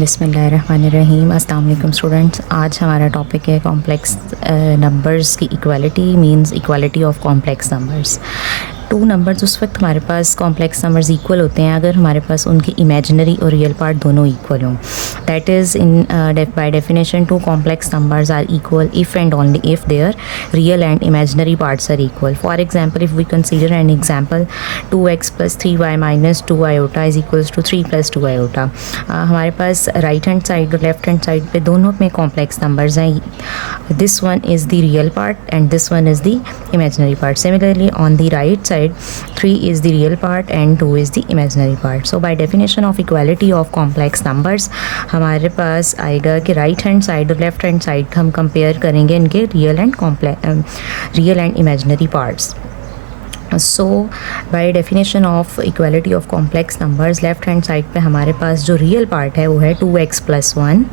बिस्मिल्लाहिर्रहमानिर्रहीम। अस्सलाम वालेकुम स्टूडेंट्स। आज हमारा टॉपिक है कॉम्प्लेक्स नंबर्स की equality, means equality of complex numbers. Two numbers उस वक्त हमारे पास कॉम्प्लेक्स नंबर्स इक्वल होते हैं अगर हमारे पास उनकी इमेजिनरी और रियल पार्ट दोनों इक्वल हों। That is in by definition two complex numbers are equal if and only if their real and imaginary parts are equal. For example, if we consider an example 2x + 3y - 2 iota is equals to 3 + 2 iota। हमारे पास right hand side और left hand side पे दोनों में complex numbers हैं। This one is the real part and this one is the imaginary part. Similarly on the right side 3 is the real part and 2 is the imaginary part. So by definition of equality of complex numbers हमारे पास आएगा कि right hand side और left hand side हम compare करेंगे इनके real and imaginary parts. So bye definition of equality of complex numbers, left hand side पे हमारे पास जो रियल पार्ट है वो है 2x + 1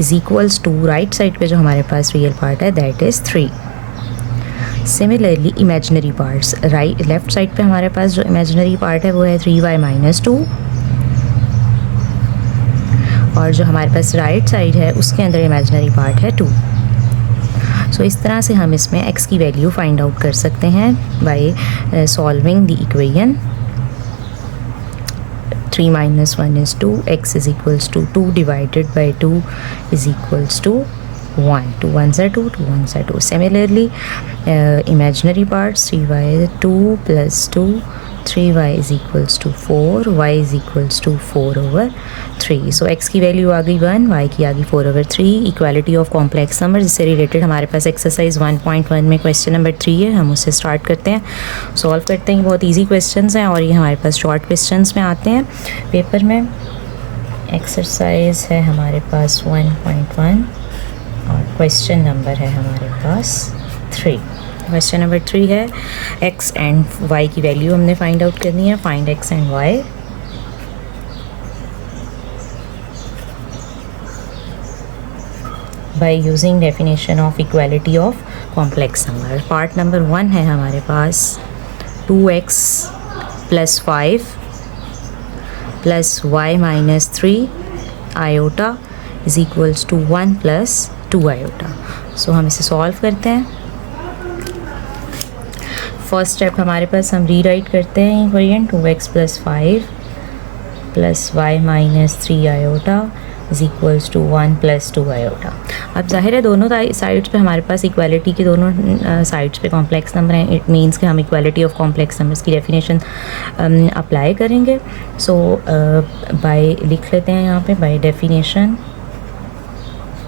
is equals to right side पे जो हमारे पास रियल पार्ट है that is 3। Similarly imaginary parts, left side पे हमारे पास जो इमेजिनरी पार्ट है वो है 3y - 2 और जो हमारे पास राइट साइड है उसके अंदर इमेजिनरी पार्ट है 2। सो इस तरह से हम इसमें x की वैल्यू फाइंड आउट कर सकते हैं by solving the equation 3 - 1 is 2, x is equals to 2 divided by 2 is equals to 1. 2 1s are 2, 2 1s are 2. Similarly, imaginary parts 3y 2 plus 2, 3y is equals to 4, y is equals to 4/3. So x की value आ गई 1, y की आ गई 4/3। Equality of complex number, इससे related हमारे पास exercise 1.1 में question number 3 है। हम उससे स्टार्ट करते हैं, सॉल्व करते हैं। बहुत ईजी क्वेश्चंस हैं और ये हमारे पास शॉर्ट क्वेश्चंस में आते हैं पेपर में। एक्सरसाइज है हमारे पास 1.1 और क्वेश्चन नंबर है हमारे पास 3। क्वेश्चन नंबर 3 है x एंड y की वैल्यू हमने फाइंड आउट करनी है। Find x and y। By using definition of equality of complex number. Part number 1 है हमारे पास 2x + 5 + y - 3 iota is equals to 1 + 2 iota। So हम इसे सॉल्व करते हैं। फर्स्ट स्टेप हमारे पास हम रीराइट करते हैं equation 2x + 5 + y - 3 iota is equals to 1 + 2 iota। अब जाहिर है दोनों साइड्स पे हमारे पास इक्वालिटी के दोनों साइड्स पे कॉम्प्लेक्स नंबर हैं। इट मींस कि हम इक्वालिटी ऑफ कॉम्प्लेक्स नंबर्स की डेफिनेशन अप्लाई करेंगे। सो बाय लिख लेते हैं यहाँ पे, by definition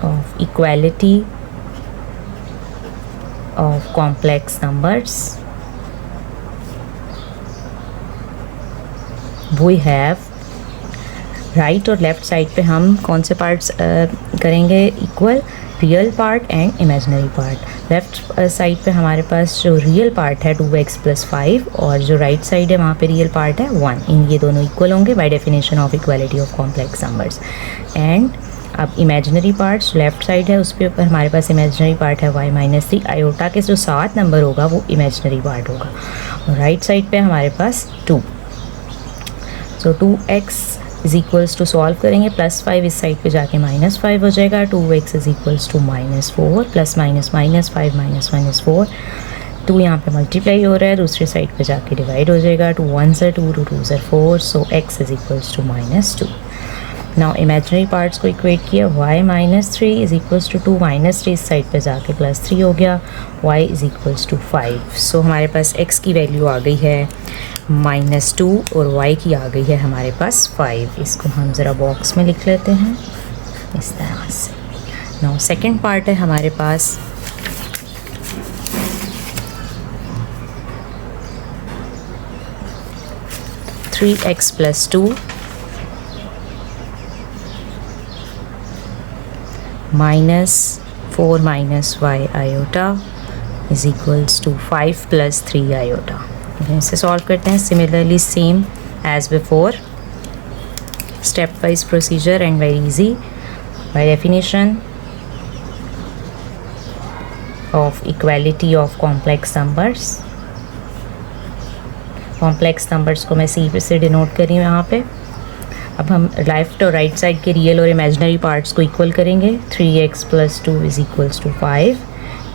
of equality of complex numbers we have right और लेफ़्ट साइड पे हम कौन से पार्ट्स करेंगे equal, real part and imaginary part. Left side पे हमारे पास जो रियल पार्ट है 2x + 5 और जो राइट साइड है वहाँ पे रियल पार्ट है 1। इन ये दोनों इक्वल होंगे bye definition of equality of complex numbers. And अब इमेजिनरी पार्ट्स लेफ़्ट साइड है उस पर ऊपर हमारे पास इमेजिनरी पार्ट है y - 3 iota के जो 7 नंबर होगा वो इमेजिनरी पार्ट होगा और राइट साइड पे हमारे पास 2। So 2x is equals to solve करेंगे +5 इस साइड पे जाके -5 हो जाएगा। 2x is equals to -4 + -5 - 1 is 4। 2 यहाँ पे मल्टीप्लाई हो रहा है, दूसरी साइड पे जाके डिवाइड हो जाएगा। 2 1s are 2, 2 2s are 4। So x is equals to -2। Now imaginary parts को इक्वेट किया, y - 3 इज इक्वल्स टू 2 - 3 इस साइड पे जाके +3 हो गया, y इज इक्वल्स टू 5। सो हमारे पास x की वैल्यू आ गई है -2 और y की आ गई है हमारे पास 5। इसको हम ज़रा बॉक्स में लिख लेते हैं इस तरह से। नाउ सेकंड पार्ट है हमारे पास 3x + 2 -4 - y iota is equals to 5 + 3 iota। इसे सॉल्व करते हैं similarly same as before, step wise procedure and very easy. By definition of equality of complex numbers, complex numbers को मैं सी से डिनोट कर रही हूँ यहाँ पे। अब हम लेफ़्ट और राइट साइड के रियल और इमेजनरी पार्ट्स को इक्वल करेंगे. 3x + 2 = 5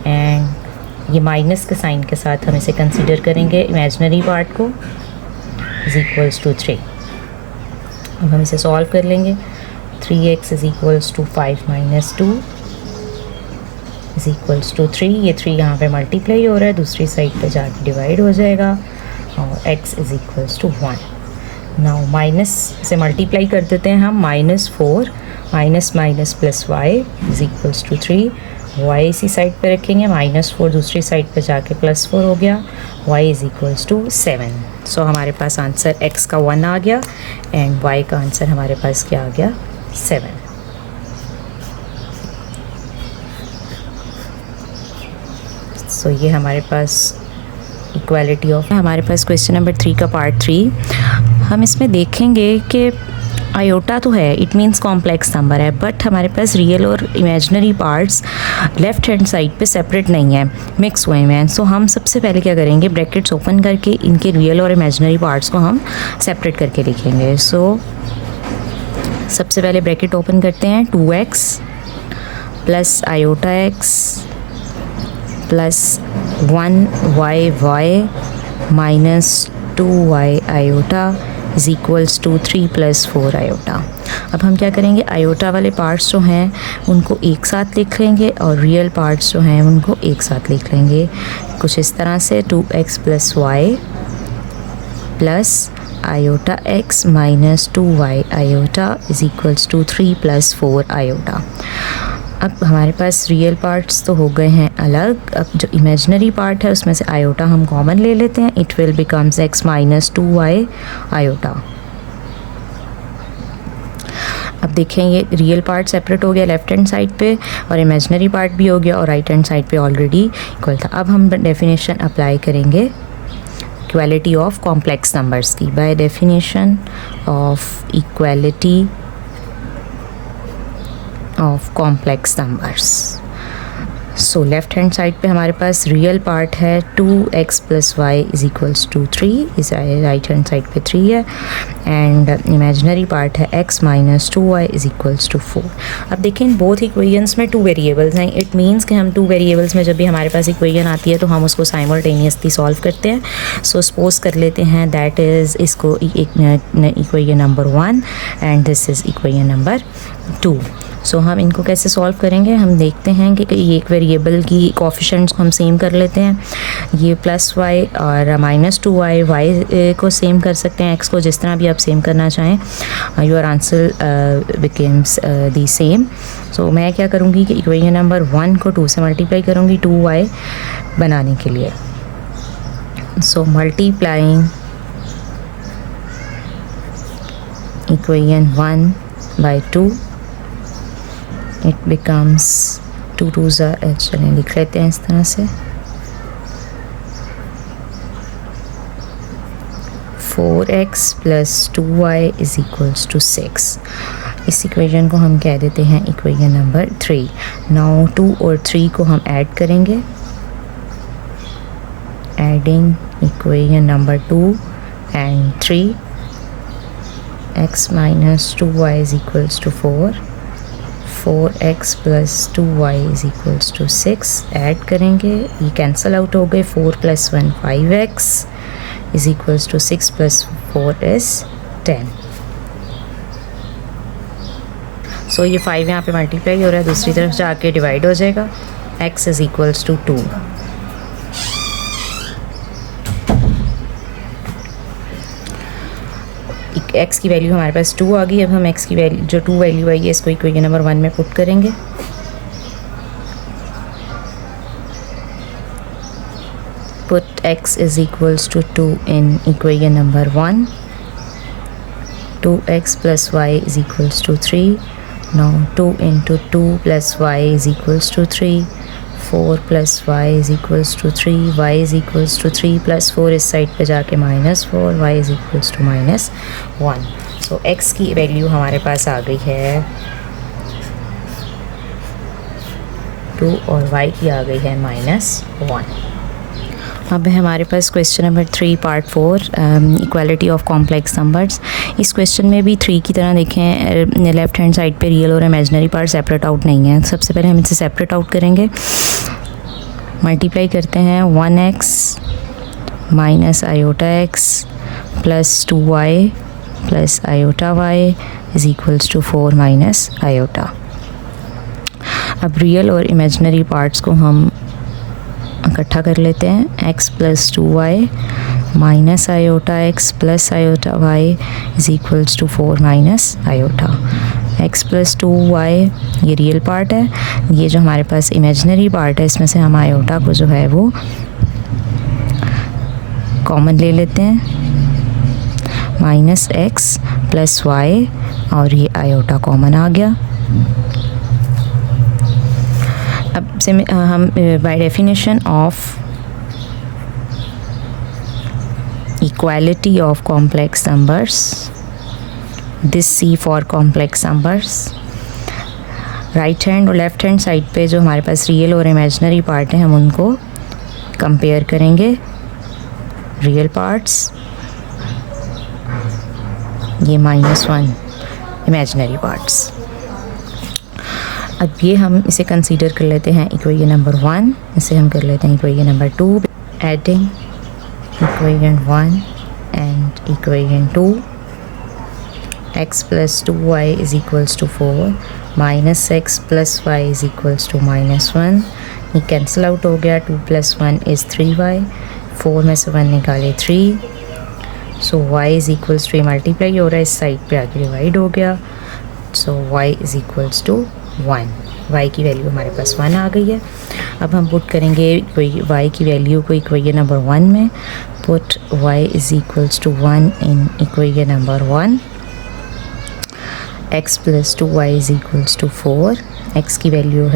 एंड ये माइनस के साइन के साथ हम इसे कंसीडर करेंगे इमेजनरी पार्ट को = 3. अब हम इसे सॉल्व कर लेंगे. 3x = 5 - 2 = 3. ये 3 यहाँ पे मल्टीप्लाई हो रहा है, दूसरी साइड पे जाके डिवाइड हो जाएगा और x = 1. नाउ माइनस से मल्टीप्लाई कर देते हैं हम. -4 माइनस प्लस y = 3. y इसी साइड पे रखेंगे. -4 दूसरी साइड पे जाके +4 हो गया. y = 7. सो हमारे पास आंसर x का 1 आ गया एंड y का आंसर हमारे पास क्या आ गया 7. सो ये हमारे पास इक्वालिटी ऑफ. हमारे पास क्वेश्चन नंबर 3 का पार्ट 3. हम इसमें देखेंगे कि आयोटा तो है, इट मीन्स कॉम्प्लेक्स नंबर है, बट हमारे पास रियल और imaginary parts left hand side पे सेपरेट नहीं है, मिक्स हुए हैं. सो हम सबसे पहले क्या करेंगे, ब्रैकेट्स ओपन करके इनके रियल और इमेजनरी पार्ट्स को हम सेपरेट करके लिखेंगे. सो सबसे पहले ब्रैकेट ओपन करते हैं. 2x + iota x + 1y - 2y iota = 3 + 4 iota. अब हम क्या करेंगे, आयोटा वाले पार्ट्स जो हैं उनको एक साथ लिख लेंगे और रियल पार्ट्स जो हैं उनको एक साथ लिख लेंगे कुछ इस तरह से. 2x + y + iota x - 2y iota = 3 + 4 iota. अब हमारे पास रियल पार्ट्स तो हो गए हैं अलग. अब जो इमेजनरी पार्ट है उसमें से आयोटा हम कॉमन ले लेते हैं. It will becomes x - 2y iota. अब देखें ये रियल पार्ट सेपरेट हो गया लेफ़्ट हैंड साइड पे और इमेजनरी पार्ट भी हो गया और राइट हैंड साइड पे ऑलरेडी इक्वल था. अब हम डेफिनेशन अप्लाई करेंगे इक्वालिटी ऑफ कॉम्प्लेक्स नंबर्स की. Bye definition of equality of complex numbers. So left hand side पे हमारे पास रियल पार्ट है 2x + y = 3. इस राइट हैंड साइड पे 3 है एंड इमेजनरी पार्ट है x - 2y = 4. अब देखें इन बोथ इक्वेशंस में 2 वेरिएबल्स हैं. इट मीन्स कि हम 2 वेरिएबल्स में जब भी हमारे पास इक्वेशन आती है तो हम उसको साइमल्टेनियसली सॉल्व करते हैं. सो सपोज कर लेते हैं दैट इज़ इसको equation number 1 and this is equation number 2. सो हम इनको कैसे सॉल्व करेंगे, हम देखते हैं कि एक वेरिएबल की कोफिशिएंट्स को हम सेम कर लेते हैं. ये +y और -2y y को सेम कर सकते हैं, x को जिस तरह भी आप सेम करना चाहें. Your answer becomes the same. So मैं क्या करूँगी कि इक्वेशन नंबर 1 को 2 से मल्टीप्लाई करूँगी 2y बनाने के लिए. सो multiplying equation 1 by 2 it becomes 2 2s are. चलें लिख लेते हैं इस तरह से 4x + 2y = 6. इस इक्वेशन को हम कह देते हैं इक्वेशन नंबर 3. नाउ 2 और 3 को हम ऐड करेंगे. Adding equation number 2 and 3. x - 2y = 4. 4x + 2y = 6 add करेंगे. ये कैंसिल आउट हो गए. 4 + 1 5x = 6 + 4 is 10. सो ये 5 यहाँ पे मल्टीप्लाई हो रहा है, दूसरी तरफ जाके डिवाइड हो जाएगा. x = 2. x की वैल्यू हमारे पास 2 आ गई. अब हम x की वैल्यू जो 2 वैल्यू आई है इसको इक्वेशन नंबर 1 में पुट करेंगे. Put x = 2 in equation number 1. 2x + y = 3. Now 2 × 2 + y = 3. 4 + y = 3. y = 3 + 4 इस साइड पे जाके -4. y = -1. सो x की वैल्यू हमारे पास आ गई है 2 और y की आ गई है -1. अब है हमारे पास question number 3 part 4 equality of complex numbers. इस क्वेश्चन में भी 3 की तरह देखें लेफ़्ट हैंड साइड पे रियल और इमेजिनरी पार्ट सेपरेट आउट नहीं है। सबसे पहले हम इसे सेपरेट आउट करेंगे। मल्टीप्लाई करते हैं 1x minus iota x plus 2y plus iota y is equals to 4 minus iota. अब रियल और इमेजिनरी पार्ट्स को हम इकट्ठा कर लेते हैं। x plus 2y minus iota x plus iota y is equals to 4 minus iota. x plus 2y ये real part है, ये जो हमारे पास इमेजिनरी पार्ट है इसमें से हम आयोटा को जो है वो कॉमन ले लेते हैं। माइनस x प्लस y और ये आयोटा कॉमन आ गया। अब से हम bye definition of equality of complex numbers, this C for complex numbers, right hand और लेफ़्ट हैंड साइड पे जो हमारे पास रियल और इमेजिनरी पार्ट हैं हम उनको कंपेयर करेंगे। रियल पार्ट्स ये -1 इमेजिनरी पार्ट्स। अब ये हम इसे कंसीडर कर लेते हैं इक्वेशन नंबर 1, इसे हम कर लेते हैं equation number 2। Adding equation 1 and equation 2, x plus 2y is equals to 4 minus x plus y is equals to -1। ये कैंसिल आउट हो गया। 2 प्लस 1 इज़ 3y, 4 में से 1 निकाले 3, so y is equals to, multiply हो रहा है इस साइड पे आके डिवाइड हो गया, so y is equals to 1। y की वैल्यू हमारे पास 1 आ गई है। अब हम पुट करेंगे y की वैल्यू को इक्वेशन नंबर 1 में। Put y is equals to 1 in equation number 1। x plus 2y is equals to 4। x की वैल्यू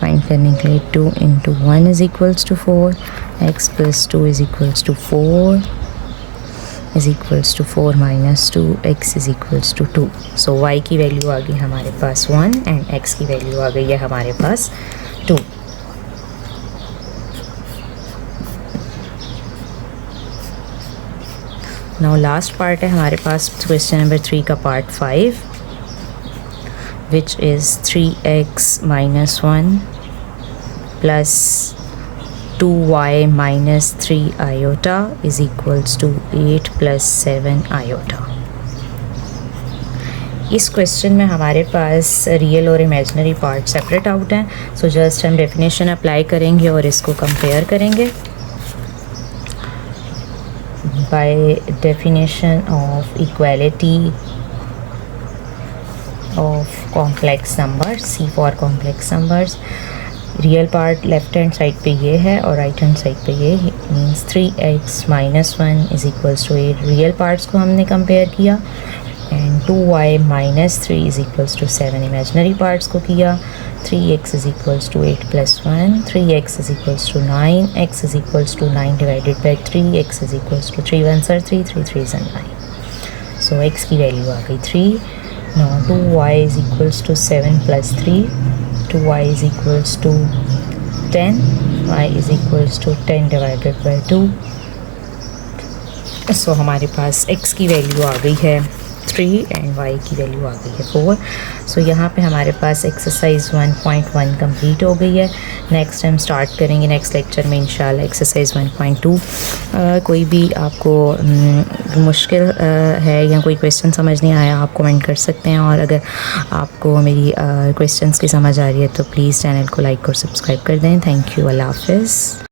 फाइंड करने के लिए 2 into 1 is equals to 4। x plus 2 is equals to 4 is equals to 4 minus 2, x is equals to 2। So y की value आ गई हमारे पास 1 and x की वैल्यू आ गई है हमारे पास 2। नाउ लास्ट पार्ट है हमारे पास क्वेश्चन नंबर 3 का part 5, which is 3x minus 1 plus 2y minus 3 iota is equals to 8 plus 7 iota. इस क्वेश्चन में हमारे पास रियल और इमेजिनरी पार्ट सेपरेट आउट हैं। सो जस्ट हम डेफिनेशन अप्लाई करेंगे और इसको कंपेयर करेंगे। By definition of equality of complex numbers, C for complex numbers, real part left hand side पे ये है और राइट हैंड साइड पे ये means 3x minus 1 is equals to 8। Real parts को हमने कंपेयर किया and 2y minus 3 is equals to 7 imaginary parts को किया। 3x is equals to 8 plus 1, 3x is equals to 9, x is equals to 9 divided by 3, x is equals to 3 1 3 3 3 9। So x की value आ गई 3। Now 2y is equals to 7 plus 3, 2y is equals to 10, y is equals to 10 divided by 2। सो हमारे पास x की value आ गई है 3 and y की value आ गई है 4। सो यहाँ पे हमारे पास एक्सरसाइज 1.1 कंप्लीट हो गई है। नेक्स्ट हम स्टार्ट करेंगे नेक्स्ट लेक्चर में इंशाल्लाह एक्सरसाइज 1.2। कोई भी आपको मुश्किल है या कोई क्वेश्चन समझ नहीं आया आप कमेंट कर सकते हैं, और अगर आपको मेरी क्वेश्चंस की समझ आ रही है तो प्लीज़ चैनल को लाइक और सब्सक्राइब कर दें। थैंक यू, अल्लाह हाफ़िज़।